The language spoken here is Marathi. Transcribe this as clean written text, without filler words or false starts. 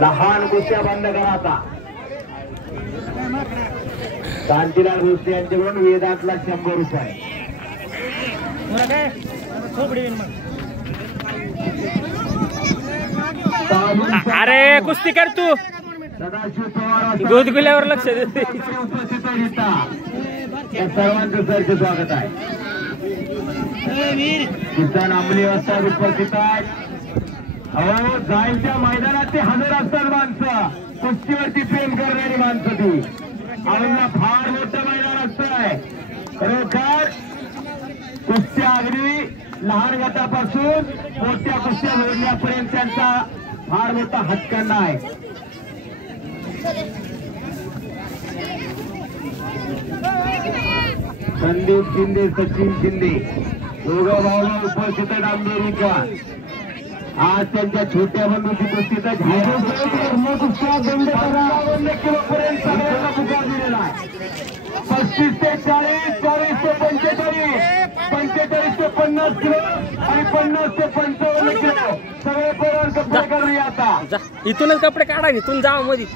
लहान कुस्त्या बंद करा आता. शांतीलाल भोसले यांच्याकडून वेदांतला 100 रुपये. अरे कुस्ती कर तू. सदाशिव पवार गुदगुल्यावर लक्ष देते. उपस्थित या सर्वांचं सरचे स्वागत आहे. किसान अंमली असतात उपस्थित आहेत. अहो जायच्या मैदानात ते हजर असतात माणसं. कुस्तीवरती प्रेम करणारी माणसं ती. औंधला फार मोठं मैदान असतंय. खरोखर कुस्त्या अगदी लहान गटापासून मोठ्या कुस्त्या जोडण्यापर्यंत त्यांचा फार मोठा हातखंडा आहे. संदीप शिंदे, सचिन शिंदे दोघं भाऊ उपस्थित आहेत. आंबेरीकर आज त्यांच्या छोट्या बंधूची कुस्ती तर 55 किलोपर्यंत सगळ्यांना पुकार दिलेला आहे. 35 ते 40, 40 ते 45, 45 ते 50 किलो आणि 50 ते 55 किलो सगळे पोरांना कपडे करूया आता. इथूनच कपडे काढा. इथून जावा मध्ये.